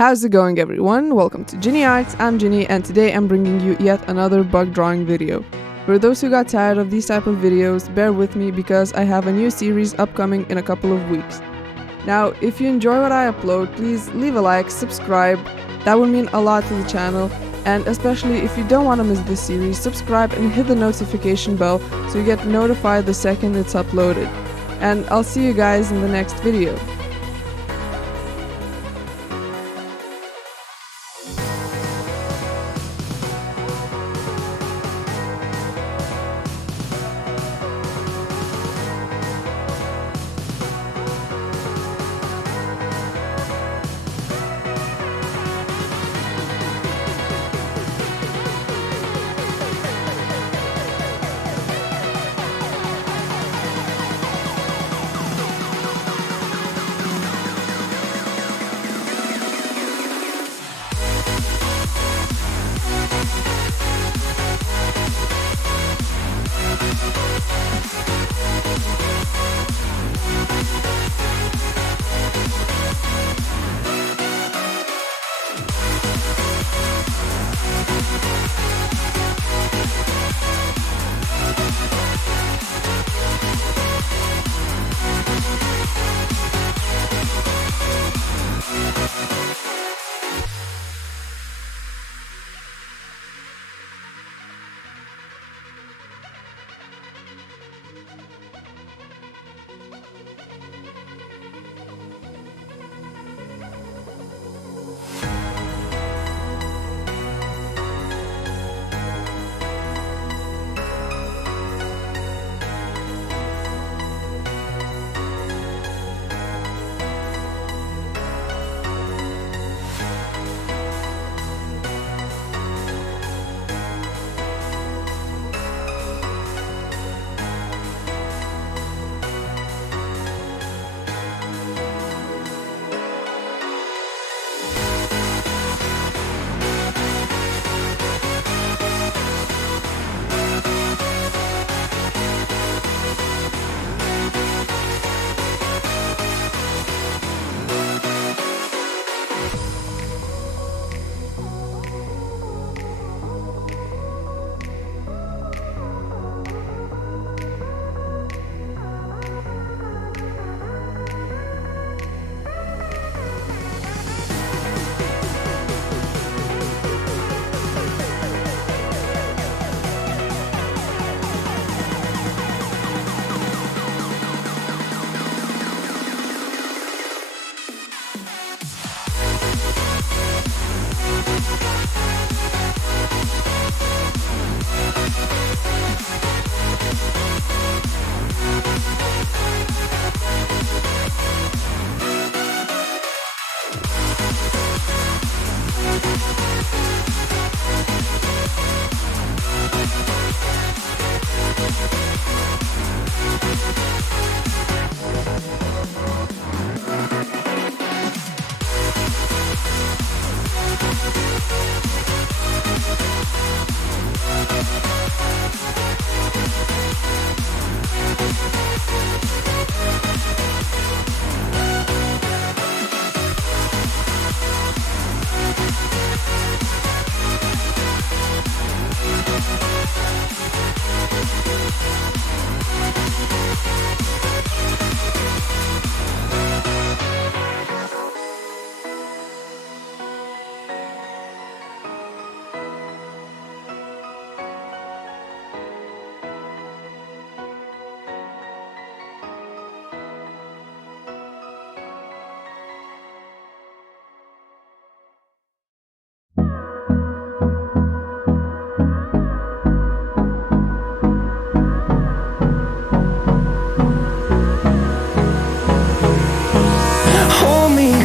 How's it going, everyone? Welcome to Giny Arts. I'm Giny, and today I'm bringing you yet another bug drawing video. For those who got tired of these type of videos, bear with me because I have a new series upcoming in a couple of weeks. Now, if you enjoy what I upload, please leave a like, subscribe, that would mean a lot to the channel, and especially if you don't want to miss this series, subscribe and hit the notification bell so you get notified the second it's uploaded. And I'll see you guys in the next video.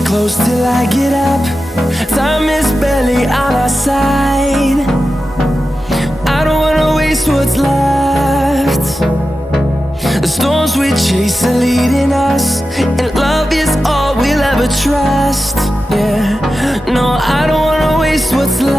Close till I get up. Time is barely on our side. I don't wanna waste what's left. The storms we chase are leading us, and love is all we'll ever trust. Yeah, no, I don't wanna waste what's left.